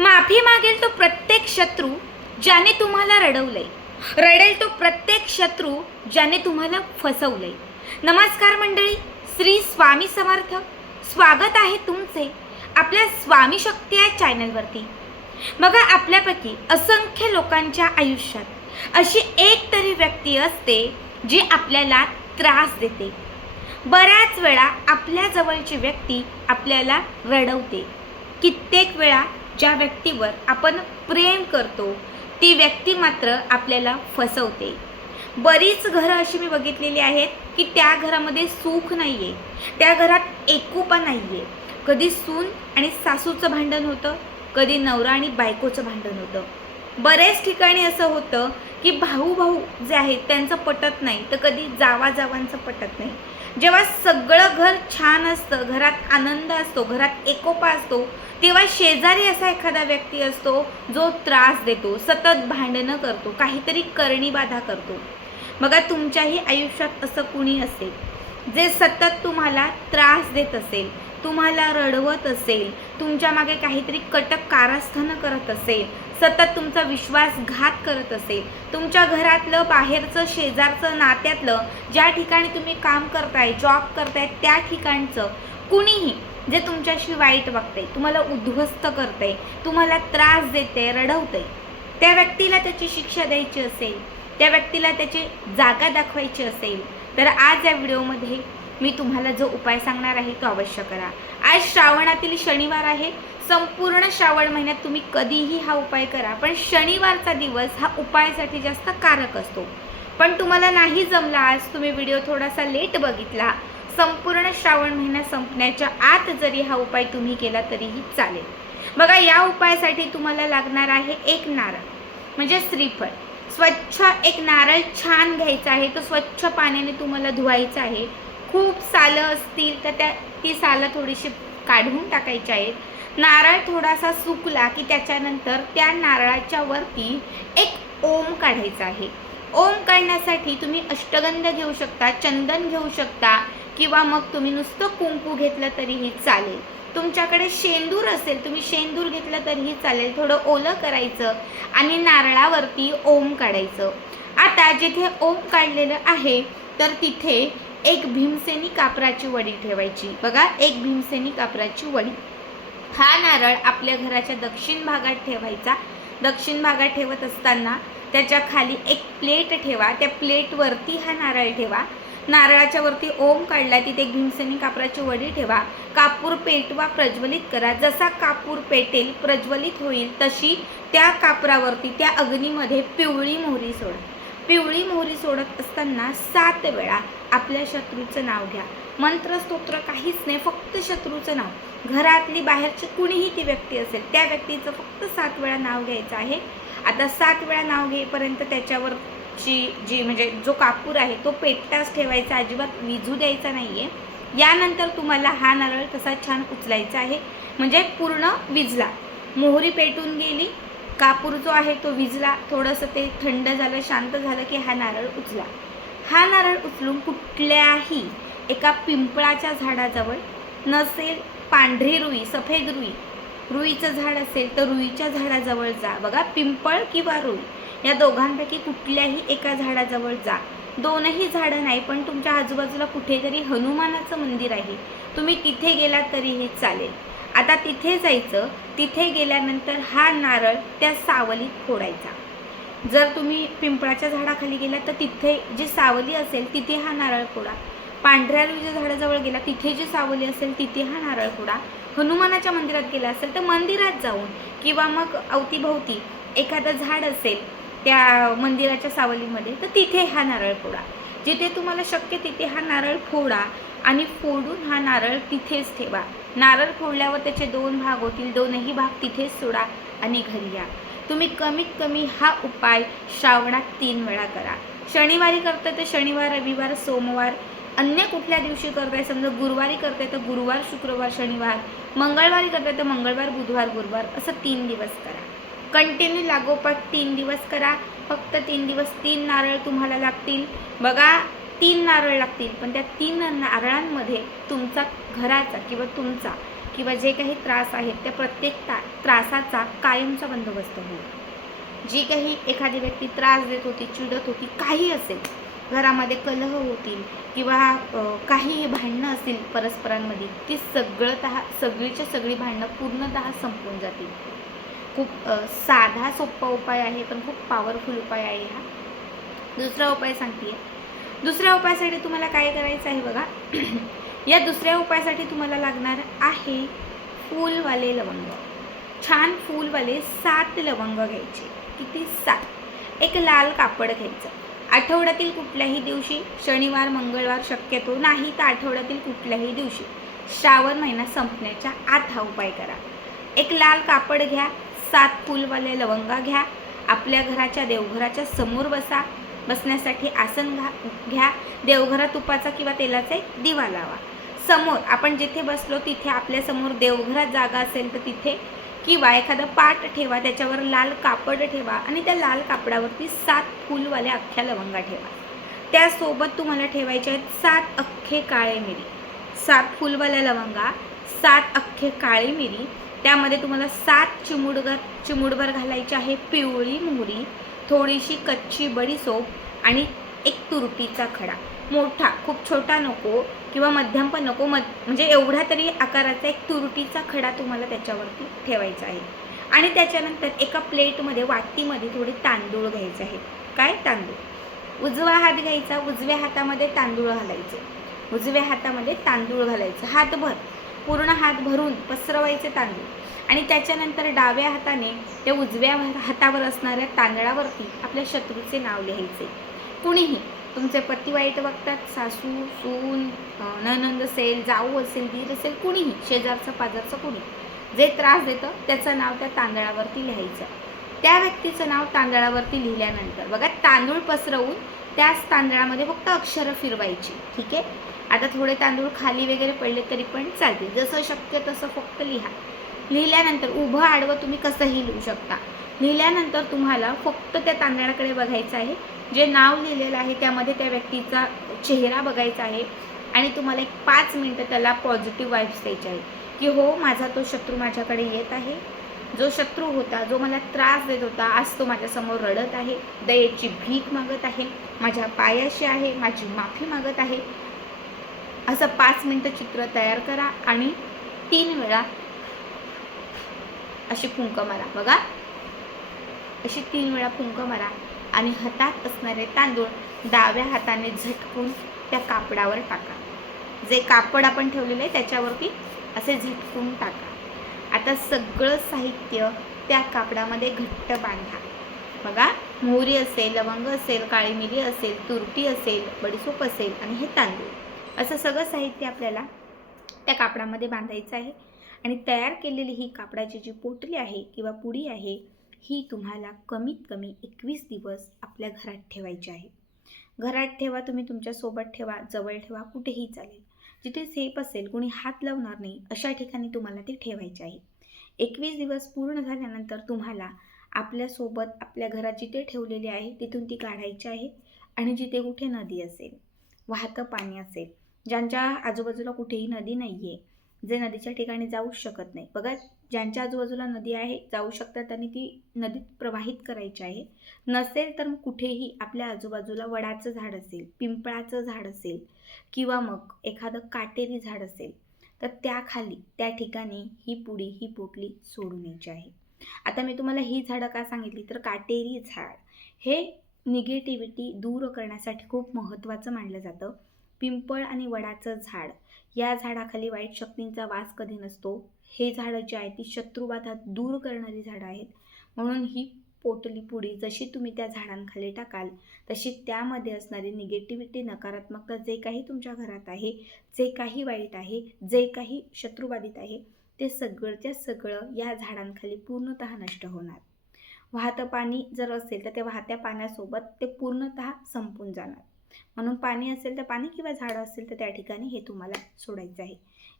माफी मागेल तो प्रत्येक शत्रू ज्याने तुम्हाला रडवलंय. रडेल तो प्रत्येक शत्रू ज्याने तुम्हाला फसवलंय. नमस्कार मंडळी, श्री स्वामी समर्थ. स्वागत आहे तुमचे आपल्या स्वामी शक्ती या चॅनलवरती. बघा, आपल्यापैकी असंख्य लोकांच्या आयुष्यात अशी एक तरी व्यक्ती असते जी आपल्याला त्रास देते. बऱ्याच वेळा आपल्या जवळची व्यक्ती आपल्याला रडवते. कित्येक वेळा ज्या व्यक्तीवर आपण प्रेम करतो ती व्यक्ती मात्र आपल्याला फसवते. बरीच घरं अशी मी बघितलेली आहेत की त्या घरामध्ये सुख नाही आहे, त्या घरात एकोपा नाही आहे. कधी सून आणि सासूचं भांडण होतं, कधी नवरा आणि बायकोचं भांडण होतं. बरेच ठिकाणी असं होतं की भाऊ भाऊ जे आहेत त्यांचं पटत नाही, तर कधी जावांचं पटत नाही. जेव्हा सगळं घर छान असतं, घरात आनंद असतो, घरात एकोपा असतो, तेव्हा शेजारी असा एखादा व्यक्ती असतो जो त्रास देतो, सतत भांडणं करतो, काहीतरी करणी बाधा करतो. बघा, तुमच्याही आयुष्यात असं कुणी असेल जे सतत तुम्हाला त्रास देत असेल, तुम्हाला रडवत असेल, तुमच्या मागे काहीतरी कटक कारस्थानं करत असेल, सतत तुमचा विश्वासघात करत असेल. तुमच्या घरातलं, बाहेरचं, शेजारचं, नात्यातलं, ज्या ठिकाणी तुम्ही काम करताय, जॉब करताय, त्या ठिकाणचं कुणीही जे तुमच्याशी वाईट वागतंय, तुम्हाला उद्ध्वस्त करतंय, तुम्हाला त्रास देते, रडवतंय, त्या व्यक्तीला त्याची शिक्षा द्यायची असेल, त्या व्यक्तीला त्याची जागा दाखवायची असेल, तर आज या व्हिडिओमध्ये मी तुम्हाला जो उपाय सांगणार आहे तो अवश्य करा. आज श्रावणातील शनिवार आहे. संपूर्ण श्रावण महिन्यात तुम्ही कधीही हा उपाय करा, पण शनिवारचा दिवस हा उपायासाठी जास्त कारक असतो. पण तुम्हाला नाही जमला, आज तुम्ही व्हिडिओ थोडासा लेट बघितला, संपूर्ण श्रावण महिना संपण्याच्या आत जरी हा उपाय तुम्ही केला तरीही चालेल. बघा, या उपायासाठी तुम्हाला लागणार आहे एक नारळ म्हणजे श्रीफळ. स्वच्छ एक नारळ छान घ्यायचा आहे, तो स्वच्छ पाण्याने तुम्हाला धुवायचा आहे. खूप सालं असतील तर ती सालं थोडीशी काढून टाकायची आहेत. नारळ थोडासा सुकला की त्याच्यानंतर त्या नारळाच्या वरती एक ओम काढायचा आहे. ओम काढण्यासाठी तुम्ही अष्टगंध घेऊ शकता, चंदन घेऊ शकता, किंवा मग तुम्ही नुसतं कुंकू घेतलं तरीही चालेल. तुमच्याकडे शेंदूर असेल, तुम्ही शेंदूर घेतलं तरीही चालेल. थोडं ओलं करायचं आणि नारळावरती ओम काढायचं. आता जिथे ओम काढलेलं आहे तर तिथे एक भीमसेनी कापराची वडी ठेवायची. बघा, एक भीमसेनी कापराची वडी. हा नारळ आपल्या घराच्या दक्षिण भागात ठेवायचा. दक्षिण भागात ठेवत असताना त्याच्या खाली एक प्लेट ठेवा, त्या प्लेटवरती हा नारळ ठेवा. नारळाच्या वरती ओम काढला, तिथे एक भीमसेनी कापराची वडी ठेवा. कापूर पेटवा, प्रज्वलित करा. जसा कापूर पेटेल, प्रज्वलित होईल, तशी त्या कापरावरती, त्या अग्नीमध्ये पिवळी मोहरी सोडा. पिवळी मोहरी सोडत असताना 7 वेळा आपल्या शत्रूचं नाव घ्या. मंत्र स्तोत्र काहीच नाही, फक्त शत्रूचं नाव. घरातली, बाहेरची कुणीही ती व्यक्ती असेल त्या व्यक्तीचं फक्त 7 वेळा नाव घ्यायचं आहे. आता 7 वेळा नाव घेईपर्यंत त्याच्यावर जी म्हणजे जो कापूर आहे तो पेटताच ठेवायचा, अजिबात विझू द्यायचा नाही आहे. यानंतर तुम्हाला हा नारळ तसा छान उचलायचा आहे, म्हणजे पूर्ण विझला. मोहरी पेटून गेली, कापूर जो आहे तो विझला, थोडंसं ते थंड झालं, शांत झालं की हा नारळ उचला. हा नारळ उचलून कुठल्याही एका पिंपळाच्या झाडाजवळ, नसेल पांढरी रुई, सफेद रुई, रुईचं झाड असेल तर रुईच्या झाडाजवळ जा. बघा, पिंपळ किंवा रुई या दोघांपैकी कुठल्याही एका झाडाजवळ जा. 2ही झाडं नाही, पण तुमच्या आजूबाजूला कुठेतरी हनुमानाचं मंदिर आहे, तुम्ही तिथे गेलात तरीही चालेल. आता तिथे जायचं. तिथे गेल्यानंतर हा नारळ त्या सावलीत फोडायचा. जर तुम्ही पिंपळाच्या झाडाखाली गेलात तर तिथे जी सावली असेल तिथे हा नारळ फोडा. पांढऱ्या रुईच्या झाडाजवळ गेला, तिथे जी सावली असेल तिथे हा नारळ फोडा. हनुमानाच्या मंदिरात गेला असेल तर मंदिरात जाऊन, किंवा मग अवतीभोवती एखादं झाड असेल त्या मंदिराच्या सावलीमध्ये, तर तिथे हा नारळ फोडा. जिथे तुम्हाला शक्य तिथे हा नारळ फोडा आणि फोडून हा नारळ तिथेच ठेवा. नारळ फोडल्यावर त्याचे 2 भाग होतील, 2ही भाग तिथेच सोडा आणि घरी या. तुम्ही कमीत कमी हा उपाय श्रावणात 3 वेळा करा. शनिवारी करताय तर शनिवार, रविवार, सोमवार, अन्य कुठल्या दिवशी करताय, समजा गुरुवारी करताय तर गुरुवार, शुक्रवार, शनिवार, मंगळवारी करताय तर मंगळवार, बुधवार, गुरुवार, असं 3 दिवस करा. कंटिन्यू लागोपाठ 3 दिवस करा. फक्त 3 दिवस 3 नारळ तुम्हाला लागतील. बघा, 3 नारळ लागतील, पण त्या 3 नारळांमध्ये तुमचा घराचा किंवा तुमचा किंवा जे काही त्रास आहेत त्या प्रत्येक त्रासाचा कायमचा बंदोबस्त होईल. जी काही एखादी व्यक्ती त्रास देत होती, चिडत होती, काही असेल, घरामध्ये कलह होतील किंवा काही भांडणं असतील परस्परांमध्ये, ती सगळीच्या सगळी भांडणं पूर्णतः संपून जातील. खूप साधा सोपा उपाय आहे, पण खूप पॉवरफुल उपाय आहे हा. दुसरा उपाय सांगते. दुसऱ्या उपायासाठी तुम्हाला काय करायचं आहे बघा. या दुसऱ्या उपायासाठी तुम्हाला लागणार आहे फूलवाले लवंग. छान फूलवाले 7 लवंग घ्यायचे. किती? 7. एक लाल कापड घ्यायचं. आठवड्यातील कुठल्याही दिवशी, शनिवार मंगळवार शक्यतो नाही तर आठवड्यातील कुठल्याही दिवशी, श्रावण महिना संपण्याच्या आत हा उपाय करा. एक लाल कापड घ्या, 7 फूलवाले लवंगा घ्या, आपल्या घराच्या देवघराच्या समोर बसा. बसण्यासाठी आसन घ्या. देवघरात तुपाचा किंवा तेलाचा एक दिवा लावा. समोर आपण जिथे बसलो तिथे आपल्यासमोर देवघरात जागा असेल तर तिथे, किंवा एखादं पाट ठेवा, त्याच्यावर लाल कापड ठेवा आणि त्या लाल कापडावरती 7 फूलवाल्या अख्ख्या लवंगा ठेवा. त्यासोबत तुम्हाला ठेवायचे आहेत 7 अख्खे काळे मिरी. 7 फूलवाल्या लवंगा, 7 अख्खे काळे मिरी. त्यामध्ये तुम्हाला 7 चिमूटभर घालायची आहे पिवळी मोहरी, थोडीशी कच्ची बडीशोप आणि एक तुरटीचा खडा. मोठा, खूप छोटा नको किंवा मध्यम पण नको, म्हणजे एवढा तरी आकाराचा एक तुरटीचा खडा तुम्हाला त्याच्यावरती ठेवायचा आहे. आणि त्याच्यानंतर एका प्लेटमध्ये, वाटीमध्ये थोडे तांदूळ घ्यायचे आहेत. काय? तांदूळ. उजवा हात घ्यायचा, उजव्या हातामध्ये तांदूळ घालायचे. उजव्या हातामध्ये तांदूळ घालायचं, हातभर, पूर्ण हात भरून पसरवायचे तांदूळ. आणि त्याच्यानंतर डाव्या हाताने त्या उजव्या हातावर असणाऱ्या तांदळावरती आपल्या शत्रूचे नाव लिहायचे. कुणीही, तुमचे पती वाईट बघतात, सासू, सून, नणंद असेल, जाऊ असेल, दीर असेल, कुणीही, शेजारचं पाजारचं कुणी जे त्रास देतं त्याचं नाव त्या तांदळावरती लिहायचं. त्या व्यक्तीचं नाव तांदळावरती लिहिल्यानंतर बघा, तांदूळ पसरवून त्याच तांदळामध्ये फक्त अक्षरं फिरवायची. ठीक आहे. आता थोडे तांदूळ खाली वगैरे पडले तरी पण चालतील, जसं शक्य तसं फक्त लिहा. लिहिल्यानंतर उभं आडवं तुम्ही कसंही लिहू शकता. लिहिल्यानंतर तुम्हाला फक्त त्या तांदळाकडे बघायचं आहे. जे नाव लिहिलेलं आहे त्यामध्ये त्या व्यक्तीचा चेहरा बघायचा आहे आणि तुम्हाला एक 5 मिनिटं त्याला पॉझिटिव्ह वाईब्स द्यायचे आहे की हो, माझा तो शत्रू माझ्याकडे येत आहे. जो शत्रू होता, जो मला त्रास देत होता, आज तो माझ्यासमोर रडत आहे, दयेची भीक मागत आहे, माझ्या पायाशी आहे, माझी माफी मागत आहे. असं 5 मिनिटं चित्र तयार करा आणि 3 वेळा अशी फुंक मारा. बघा, अशी 3 वेळा फुंक मारा आणि हातात असणारे तांदूळ डाव्या हाताने झटकून त्या कापडावर टाका. जे कापड आपण ठेवलेलं आहे त्याच्यावरती असे झटकून टाका. आता सगळं साहित्य त्या कापडामध्ये घट्ट बांधा. बघा, मोहरी असेल, लवंग असेल, काळी मिरी असेल, तुरटी असेल, बडीशोप असेल आणि हे तांदूळ, असं सगळं साहित्य आपल्याला त्या कापडामध्ये बांधायचं आहे. आणि तयार केलेली ही कापडाची जी पोटली आहे किंवा पुडी आहे, ही तुम्हाला कमीत कमी 21 दिवस आपल्या घरात ठेवायची आहे. घरात ठेवा, तुम्ही तुमच्यासोबत ठेवा, जवळ ठेवा, कुठेही चालेल. जिथे सेफ असेल, कोणी हात लावणार नाही अशा ठिकाणी तुम्हाला ती ठेवायची आहे. 21 दिवस पूर्ण झाल्यानंतर तुम्हाला आपल्यासोबत आपल्या घरात जिथे ठेवलेली आहे तिथून ती काढायची आहे. आणि जिथे कुठे नदी असेल, वाहतं पाणी असेल, ज्यांच्या आजूबाजूला कुठेही नदी नाही आहे, जे नदीच्या ठिकाणी जाऊ शकत नाही, बघा, ज्यांच्या आजूबाजूला नदी आहे, जाऊ शकतात, त्यांनी ती नदीत प्रवाहित करायची आहे. नसेल तर मग कुठेही आपल्या आजूबाजूला वडाचं झाड असेल, पिंपळाचं झाड असेल किंवा मग एखादं काटेरी झाड असेल तर त्याखाली, त्या ठिकाणी ही पुडी, ही पोटली सोडून यायची आहे. आता मी तुम्हाला ही झाडं का सांगितली तर काटेरी झाड हे निगेटिव्हिटी दूर करण्यासाठी खूप महत्त्वाचं मानलं जातं. पिंपळ आणि वडाचं झाड, या झाडाखाली वाईट शक्तींचा वास कधी नसतो. हे झाडं जे आहे ती शत्रुबाधा दूर करणारी झाडं आहेत. म्हणून ही पोटली पुडी जशी तुम्ही त्या झाडांखाली टाकाल तशी त्यामध्ये असणारी निगेटिव्हिटी, नकारात्मकता, जे काही तुमच्या घरात आहे, जे काही वाईट आहे, जे काही शत्रुबाधित आहे, ते सगळंच्या सगळं या झाडांखाली पूर्णतः नष्ट होणार. वाहतं पाणी जर असेल तर त्या वाहत्या पाण्यासोबत ते पूर्णतः संपून जाणार. म्हणून पाणी असेल तर पाणी किंवा झाडं असेल तर त्या ठिकाणी हे तुम्हाला सोडायचं आहे.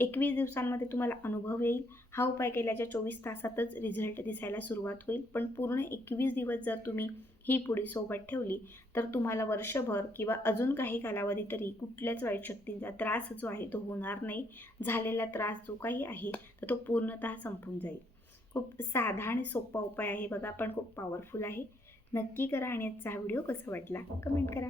21 दिवसांमध्ये तुम्हाला अनुभव येईल. हा उपाय केल्याच्या 24 तासातच रिझल्ट दिसायला सुरुवात होईल. पण पूर्ण 21 दिवस जर तुम्ही ही पुडी सोबत ठेवली तर तुम्हाला वर्षभर किंवा अजून काही कालावधी तरी कुठल्याच वाईट शक्तींचा त्रास जो आहे तो होणार नाही. झालेला त्रास जो काही आहे तर तो पूर्णतः संपून जाईल. खूप साधा आणि सोपा उपाय आहे बघा, पण खूप पॉवरफुल आहे. नक्की करा आणि आजचा हा व्हिडिओ कसा वाटला कमेंट करा.